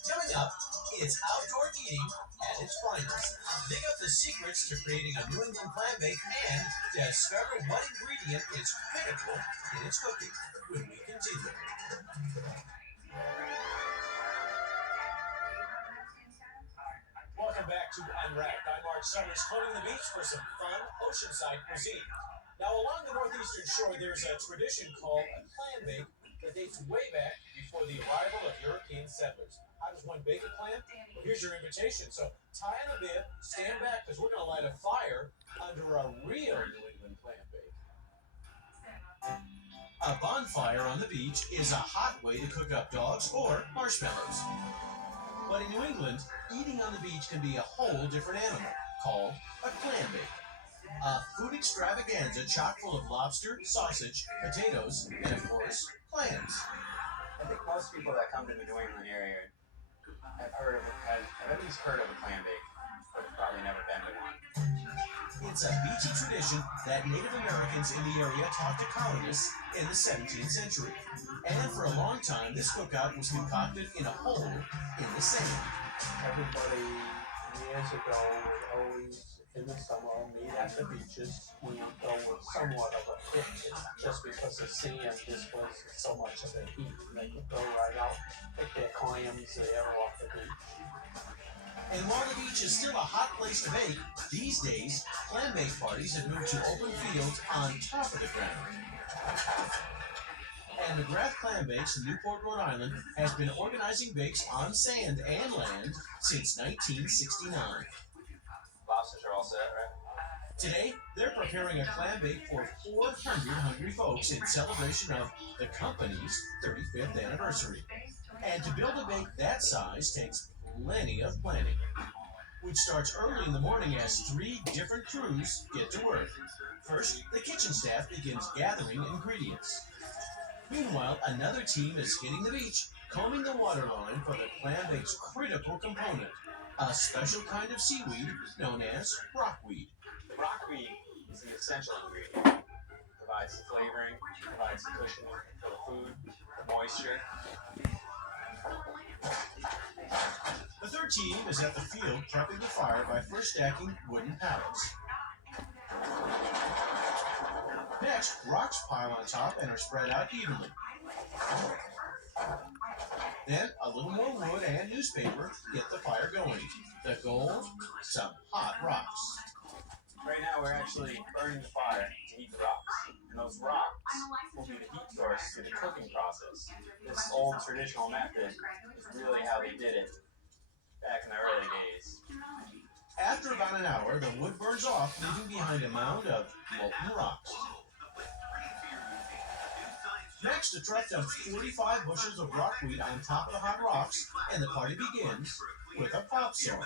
Coming up, it's outdoor eating at its finest. Dig up the secrets to creating a New England clam bake and discover what ingredient is critical in its cooking when we continue. Welcome back to Unwrapped. I'm Mark Summers, combing the beach for some fun oceanside cuisine. Now, along the northeastern shore, there's a tradition called a clam bake that dates way back before the arrival of European settlers. How does one bake a clam? Well, here's your invitation. So tie in a bib, stand back, because we're going to light a fire under a real New England clam bake. A bonfire on the beach is a hot way to cook up dogs or marshmallows. But in New England, eating on the beach can be a whole different animal, called a clam bake. A food extravaganza chock full of lobster, sausage, potatoes, and of course, clams. I think most people that come to the New England area have at least heard of a clam bake, but have probably never been to one. It's a beachy tradition that Native Americans in the area taught to colonists in the 17th century. And for a long time, this cookout was concocted in a hole in the sand. Everybody years ago would always, in the summer, meet at the beaches. We would go with somewhat of a picnic just because the sand displaces so much of the heat. And they could go right out, pick their clams there off the beach. And while the beach is still a hot place to bake, these days, clam bake parties have moved to open fields on top of the ground. And McGrath Clam Bakes in Newport, Rhode Island, has been organizing bakes on sand and land since 1969. Lobsters are all set, right? Today, they're preparing a clam bake for 400 hungry folks in celebration of the company's 35th anniversary. And to build a bake that size takes plenty of planning, which starts early in the morning as 3 different crews get to work. First, the kitchen staff begins gathering ingredients. Meanwhile, another team is hitting the beach, combing the waterline for the clam bake's critical component, a special kind of seaweed known as rockweed. Rockweed is the essential ingredient. It provides the flavoring, provides the cushioning for the food, the moisture. The third team is at the field prepping the fire by first stacking wooden pallets. Next, rocks pile on top and are spread out evenly. Then, a little more wood and newspaper get the fire going. The goal? Some hot rocks. Right now, we're actually burning the fire to heat the rocks. And those rocks will be the heat source to the cooking process. This old traditional method is really how they did it back in the early days. After about an hour, the wood burns off, leaving behind a mound of molten rocks. Next, the truck dumps 45 bushels of rockweed on top of the hot rocks, and the party begins with a pop song.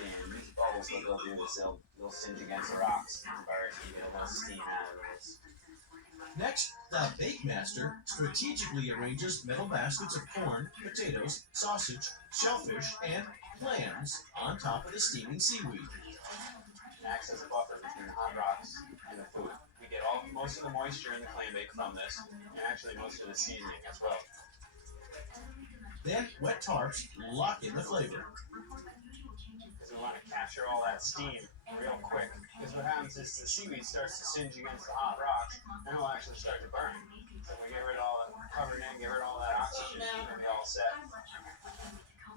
And these bubbles, what they'll do is they'll singe against the rocks and you get a little steam out of this. Next, the bake master strategically arranges metal baskets of corn, potatoes, sausage, shellfish, and clams on top of the steaming seaweed. It acts as a buffer between the hot rocks and the food. We get most of the moisture in the clam bake from this, and actually most of the seasoning as well. Then, wet tarps lock in the flavor. Because we want to capture all that steam real quick. Because what happens is the seaweed starts to singe against the hot rocks, and it'll actually start to burn. So we get rid of all the covered in, get rid of all that oxygen, and we'll be all set.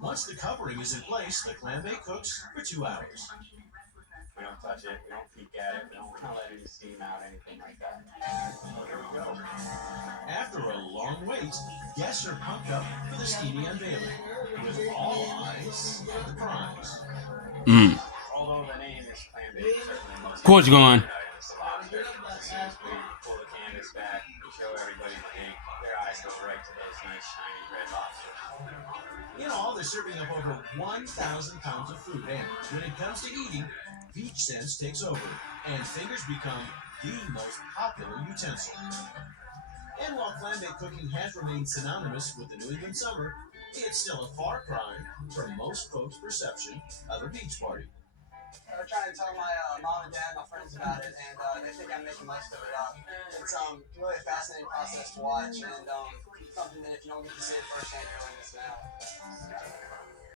Once the covering is in place, the clam bake cooks for 2 hours. We don't touch it, we don't peek at it, we don't want to let any steam out, anything like that. So here we go. After a long wait, guests are pumped up for the steamy unveiling, with all eyes on the prize. Although the name is clam bake, certainly most Of course, going. items, the lobster. As soon as we pull the canvas back, we show everybody the bake, their eyes go right to those nice, shiny red lobsters. In all, they're serving up over 1,000 pounds of food, and when it comes to eating, beach sense takes over, and fingers become the most popular utensil. And while clam bake cooking has remained synonymous with the New England summer, it's still a far cry from most folks' perception of a beach party. I'm trying to tell my mom and dad, my friends about it, and they think I'm making most of it up. It's really a fascinating process to watch, and something that if you don't get to see it firsthand, you're really missing out.